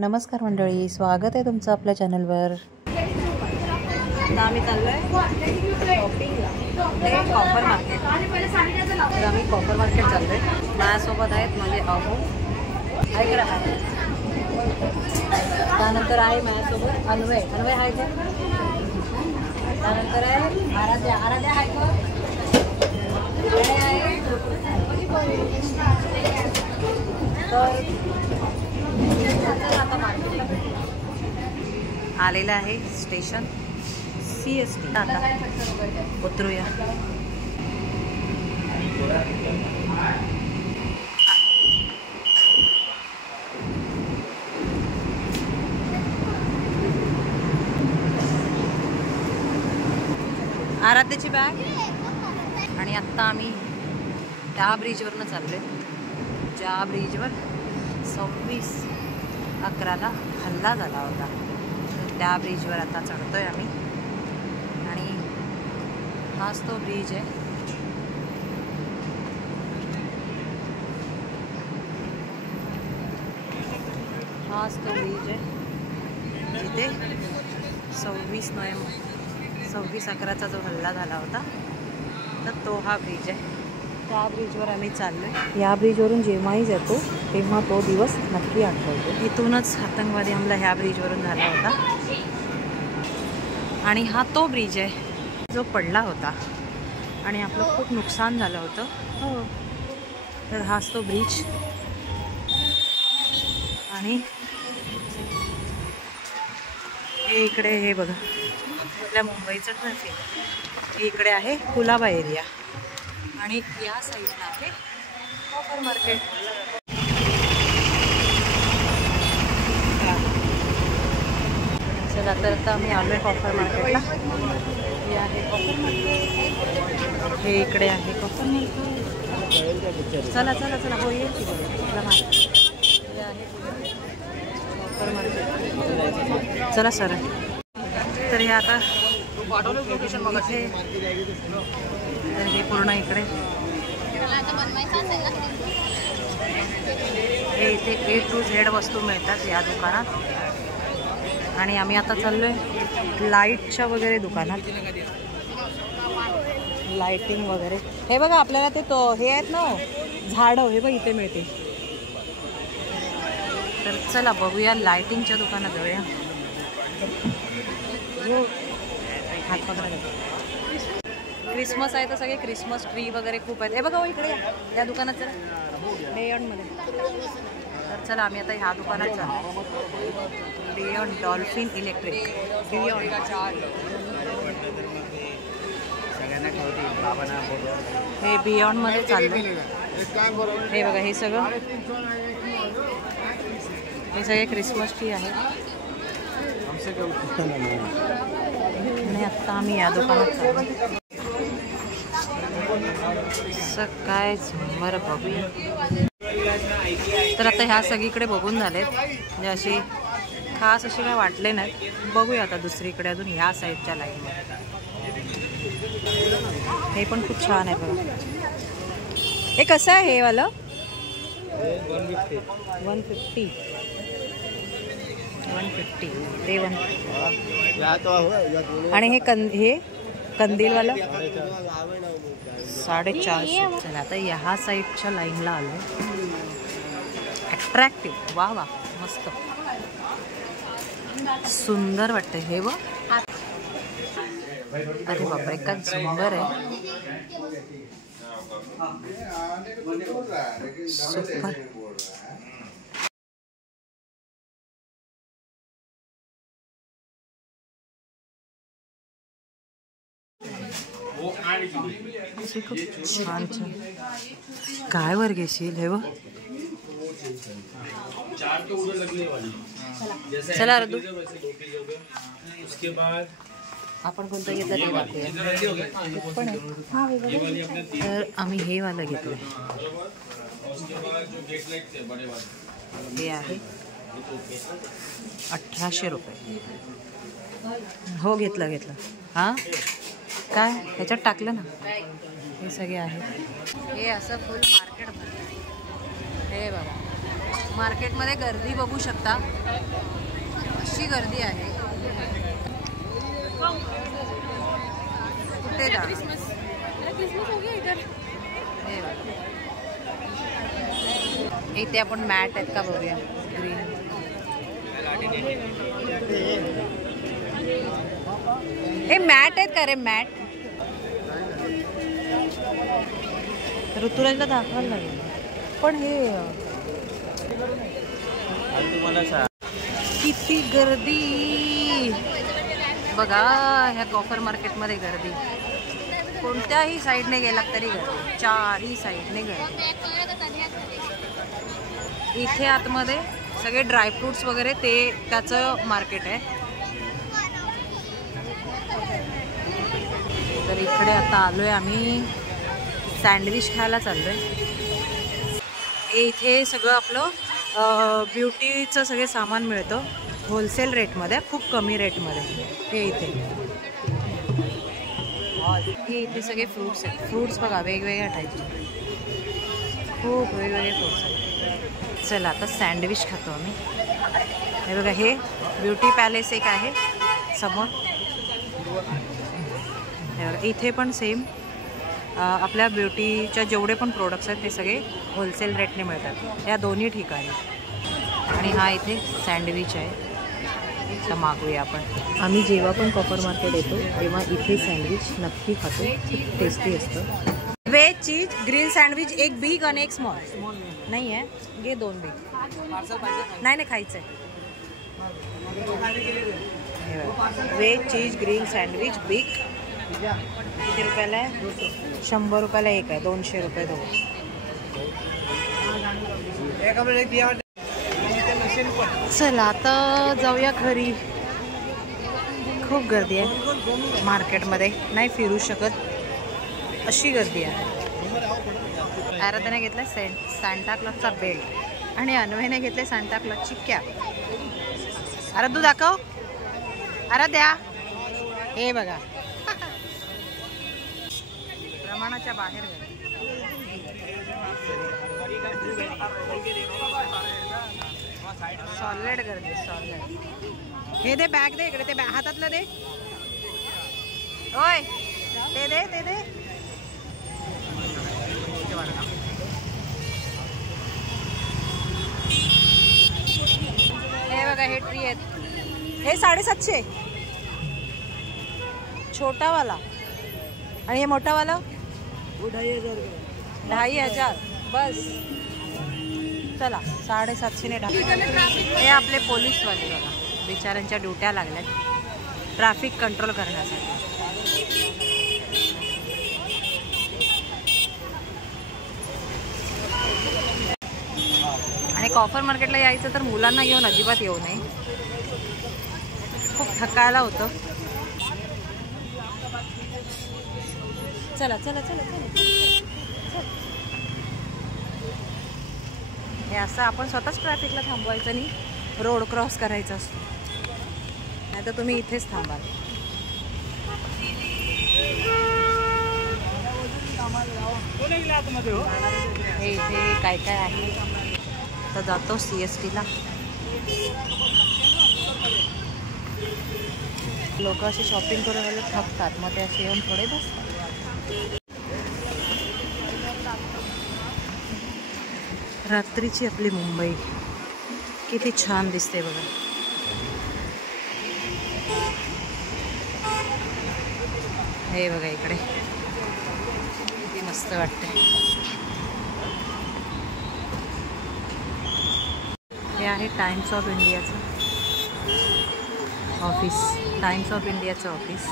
नमस्कार मंडळी, स्वागत आहे तुमचं आपल्या चॅनलवर। आता आम्ही चाललोय शॉपिंगला, ते कॉपर मार्केट। तर आम्ही कॉपर मार्केट चाललोय। माझ्यासोबत आहेत माझे अहो, ऐकरा आहे, त्यानंतर आहे माझ्यासोबत अन्वय आहे का, त्यानंतर आहे आराध्या आहे का, तर आता मार्केटला आलेलं आहे स्टेशन CST। आता उतरूया। आराध्याची बॅग। आणि आत्ता आम्ही त्या ब्रिजवरनं चाललोय, ज्या ब्रिजवर 26/11 हल्ला झाला होता। त्या ब्रिजवर आता चढतोय आम्ही। आणि हाच तो ब्रिज आहे। हाच तो ब्रिज आहे जिथे 26/11चा जो हल्ला झाला होता, तर तो हा ब्रिज आहे। त्या ब्रिजवर आम्ही चाललोय। या ब्रिजवरून जेव्हाही जातो तेव्हा तो दिवस नक्की आठवतो। इथूनच आतंकवादी हमला ह्या ब्रिजवरून झाला होता। आणि हा तो ब्रिज आहे जो पडला होता आणि आपलं खूप नुकसान झालं होतं। हो, तर हाच तो ब्रिज। आणि हे इकडे हे बघा, आपल्या मुंबईचं ट्रॅफिक इकडे आहे कुलाबा एरिया, आणि या साईडला आहे कॉपर मार्केट। चला, तर आता आम्ही आलोय कॉपर मार्केटला। हे आहे कॉपर मार्केट, हे इकडे आहे कॉपर मार्केट। चला चला चला, हो येईल की बघा, हे आहे कॉपर मार्केट। चला सर, तर हे आता इथे हे पूर्ण इकडे हे इथे A to Z वस्तू मिळतात या दुकानात। आणि आम्ही आता चाललोय लाईटच्या वगैरे दुकानात, लाईटिंग वगैरे। हे बघा, आपल्याला ते तो हे आहेत ना झाडं, हे बघ इथे मिळते। तर चला बघूया, लाईटिंगच्या दुकानात जाऊया। हात पकडा, क्रिसमस आहे तर सगळे क्रिसमस ट्री वगैरे खूप आहेत। हे बघा इकडे या दुकानात, चला डेयॉनमध्ये। तर चला आम्ही आता ह्या दुकानात चालू, डेयॉन डॉल्फिन इलेक्ट्रिक, डेयॉन। हे बियॉन्डमध्ये चाललंय। हे बघा, हे सगळे क्रिसमस ट्री आहे। आणि आत्ता आम्ही या दुकानात चाललो। काय झुंबर बघूया। तर आता ह्या सगळीकडे बघून झालेत, म्हणजे अशी खास अशी काय वाटले नाहीत। बघूया आता दुसरीकडे अजून ह्या साईडच्या लाईनमध्ये। हे पण खूप छान आहे बघा। हे कसं आहे हे वालं? 150 ते 150। आणि हे कंदीलवालं 450। चला आता ह्या साईडच्या लाईनला आलो। अट्रॅक्टिव्ह, वा वा, मस्त सुंदर वाटतं हे बघ। अरे बापरे, का झुंबर आहे, सुपर। खूप छान छान, काय वर घेशील हे बघ। चला रदू, आपण कोणतं घेतलं ते दाखवूया। तर आम्ही हे वाला घेतलं, हे आहे 1800 रुपये। हो घेतलं। हां काय ह्याच्यात टाकलं ना, हे सगळे आहेत। हे असं फुल मार्केट भरलं, हे बघा मार्केटमध्ये गर्दी बघू शकता, अशी गर्दी आहे. कुठे जा इथे आपण मॅट आहेत का बघूया. ग्रीन हे मॅट आहेत का रे? मॅट ऋतुराजला दाखवायला लागेल. पण हे किती गर्दी बघा. ह्या कॉफर मार्केटमध्ये गर्दी, कोणत्याही साईडने गेलात तरी गर्दी, चारही साईडने गर्दी. इथे आतमध्ये सगळे ड्रायफ्रूट्स वगैरे त्याचं मार्केट आहे. तर इकडे आता आलोय आम्ही, सँडविच खायला चाललोय. इथे सगळं आपलं ब्युटीचं सगळे सामान मिळतं होलसेल रेटमध्ये, खूप कमी रेटमध्ये. हे इथे सगळे फ्रूट्स आहेत. फ्रूट्स बघा वेगवेगळ्या टाईपचे, खूप वेगवेगळे फ्रूट्स आहेत. चला आता सँडविच खातो आम्ही. हे बघा, हे ब्युटी पॅलेस एक आहे समोर. हे बघा, इथे पण सेम आपल्या ब्युटीच्या जेवढे पण प्रोडक्ट्स आहेत ते सगळे होलसेल रेटने मिळतात या दोन्ही ठिकाणी. आणि हा इथे सँडविच आहे, तर मागूया आपण. आम्ही जेव्हा पण कॉफर मार्केट येतो तेव्हा इथे सँडविच नक्की खातो, खूप टेस्टी असतं. व्हेज चीज ग्रिल सँडविच, एक बिग आणि एक स्मॉल. नाही आहे, घे 2 बिग. नाही खायचं आहे. Veg cheese grill sandwich big किती रुपयाला आहे? 100 रुपयाला एक आहे, 200 रुपये दोन. चला आता जाऊया घरी. खूप गर्दी आहे मार्केटमध्ये, नाही फिरू शकत, अशी गर्दी आहे. आराध्याने घेतला सांता क्लॉजचा बेल्ट आणि अन्वयने घेतले सांता क्लॉजची कॅप. आराध्या दाखव, आराध्या हे बघा, प्रमाणाच्या बाहेर. सॉलिड गर्दी, सॉलिड. हे दे, बॅग दे इकडे, ते हातातलं दे. ओय ते दे, ते दे. हे बघा, हे ट्री आहेत. हे 750 छोटावाला, आणि हे मोठावाला 2500 बस. चला 750 हे आपले पोलीसवाले बघा, बिचाऱ्यांच्या ड्युट्या लागल्यात ट्रॅफिक कंट्रोल करण्यासाठी. आणि कॉफर मार्केटला यायचं तर मुलांना घेऊन अजिबात येऊ नये, खूप थकायला होतं. चला चला चला चला. हे असं आपण स्वतःच ट्रॅफिकला थांबवायचं नाही, रोड क्रॉस करायचा असतो, नाही तर तुम्ही इथेच थांबाल. हे इथे काय काय आहे, तर जातो CSTला. लोक असे शॉपिंग करून आले थकतात, मग ते असे येऊन थोडे बसतात. रात्रीची आपली मुंबई किती छान दिसते बघा. हे बघा इकडे किती मस्त वाटते. हे आहे टाइम्स ऑफ इंडियाचं ऑफिस, टाइम्स ऑफ इंडियाचं ऑफिस.